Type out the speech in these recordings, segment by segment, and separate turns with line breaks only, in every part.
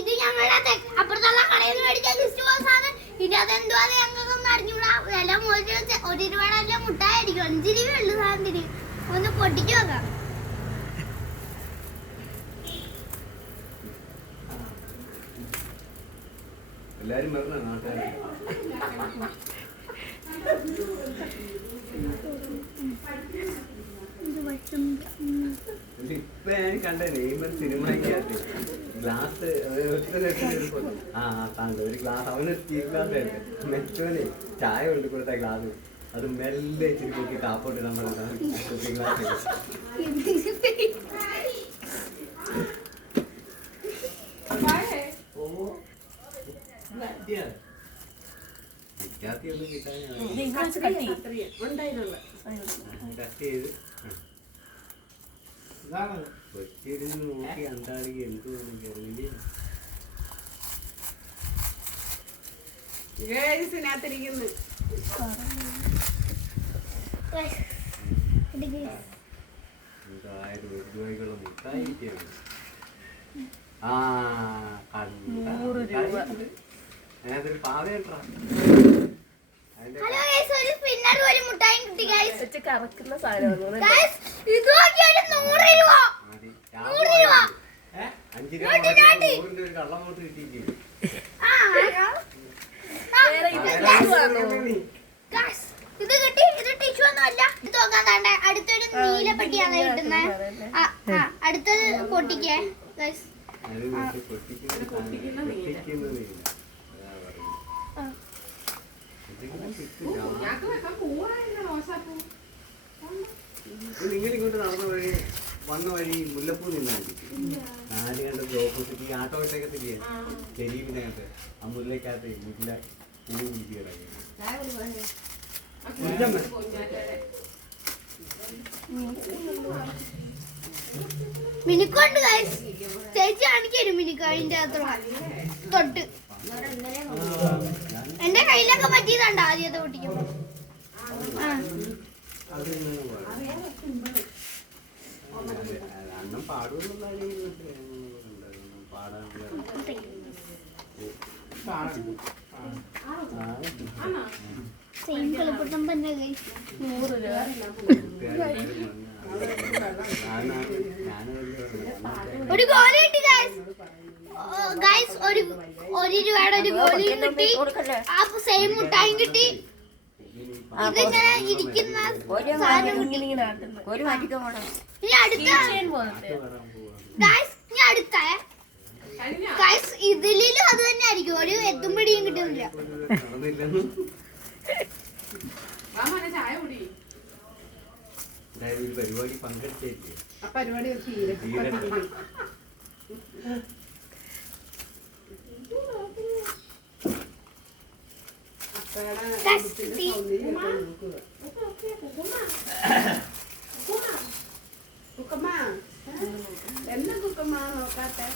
ഇത് ഞങ്ങളുടെ അപ്പുറത്തുള്ള കടയിൽ നിന്ന് മേടിച്ച ഗിഫ്റ്റ് ബോക്സ് ആണ്. ഇനി അതെന്തുവാന്ന് ഞങ്ങൾക്കൊന്നും അറിഞ്ഞൂടാ. വില ഒരു ഒരു രൂപയുടെ മുട്ടായിരിക്കും അഞ്ച് രൂപ ഉള്ളു സാധനത്തിന്. ഒന്ന് പൊട്ടിച്ചു നോക്കാം.
എല്ലാരും ഇപ്പൊ ഞാൻ കണ്ട നെയ്മർ സിനിമയ്ക്കകത്ത് ഗ്ലാസ് ആ താങ്കൾ ഒരു ഗ്ലാസ് അവന് സ്റ്റീൽ ഗ്ലാസ് മെച്ചോനെ ചായ കൊണ്ട് കൊടുത്ത ഗ്ലാസ് അത് മെല്ലെ ഇച്ചിരി കുട്ടി കാപ്പോട്ട് നമ്മൾ ഗ്ലാസ് ഓ വിദ്യാർത്ഥിയൊന്നും കിട്ടാൻ.
കട്ട്
ചെയ്ത്. കൊച്ചിരുന്ന് നോക്കി അന്താളിക്ക് എന്ത്
ഗൈസ്
വെച്ച് കറക്കുന്ന
സാധനം ഇത് കിട്ടി. ഇത് ടിഷ്യൂ ഒന്നും അല്ല. ഇത് നോക്കാൻ താണ്ട. അടുത്തൊരു നീല പെട്ടിയാണ് കിട്ടുന്നത് അടുത്തത് പൊട്ടിക്കേ. ഗൈസ്
നിങ്ങൾ ഇങ്ങോട്ട് നടന്ന വഴി വന്ന വഴി മുല്ലപ്പൂ നിന്നായിരിക്കും. നാല് കണ്ടത് ഓപ്പോസിറ്റ് ഈ ആട്ടോ ഇട്ടേക്കത്തില്ലേ തെരീവിനകത്ത് ആ മുല്ലക്കകത്ത് മുല്ല പൂ പിടിച്ച് കിടക്കുന്നു
മിനിക്കുണ്ട് ചേച്ചി കാണിക്കൊരു മിനിക്കാഴിന്റെ തൊട്ട്. എന്റെ കയ്യിലൊക്കെ പറ്റിയതുണ്ട് ആദ്യത്തെ പൊട്ടിക്കുമ്പോ ആ.
അണ്ണം പാടുമെന്നുള്ള
സെയിം കളിപ്പൊട്ടം തന്നെ
നൂറ് രൂപ
ഒരു ഗോലി കിട്ടി ഗൈസ് ഗൈസ് ഒരു ഒരു രൂപയുടെ ഒരു ഗോലി കിട്ടി. ആ സെയിം മുട്ടായും കിട്ടി.
ഒരു മാറ്റിക്കാൻ പോണം
ഇതിലും അത് തന്നെ ആയിരിക്കും. ഒരു എത്തും പിടിയും കിട്ടുന്നില്ല.
പരിപാടി പങ്കെടുത്തേക്ക്.
പരിപാടി എന്നാ കുക്കമ്മ നോക്കാട്ടെ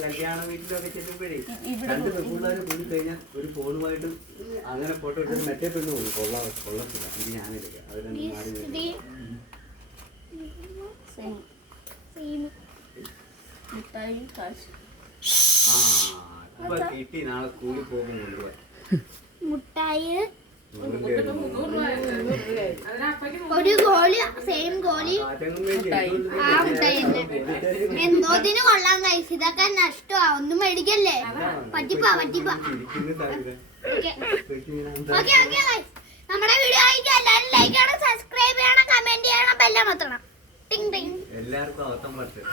കല്യാണ വീട്ടിലൊക്കെ ചെല്ലുമ്പോഴേ രണ്ട് പെൺപിള്ളേർ കൂടി കഴിഞ്ഞാൽ ഒരു ഫോണുമായിട്ട് അങ്ങനെ ഫോട്ടോ എടുത്ത് മറ്റേ പെണ്ണ് പോകും കൊള്ളാ കൊള്ളത്തില്ല ഇത് ഞാനെടുക്കാം അത് രണ്ടും മാറി
മിഠായി കാശ്
കിട്ടി. നാളെ സ്കൂളിൽ
മുട്ടായി.
ഒരു
ഒരു ഗോലി സെയിം ഗോലി ആ മുട്ടായി തന്നെ. എന്തോതിന് കൊള്ളാൻ കഴിച്ചു ഇതൊക്കെ നഷ്ടമാ. ഒന്നും മേടിക്കല്ലേ? പറ്റിപ്പാ പറ്റിപ്പാ. ഓക്കെ. ഓക്കെ നമ്മുടെ വീഡിയോ ആയിട്ട് എല്ലാവരും ലൈക്ക് ചെയ്യണം സബ്സ്ക്രൈബ് ചെയ്യണം കമന്റ് ചെയ്യണം ബെല്ലമർത്തണം ടിങ് ടിങ്
എല്ലാവർക്കും അവത്തം പറ്റും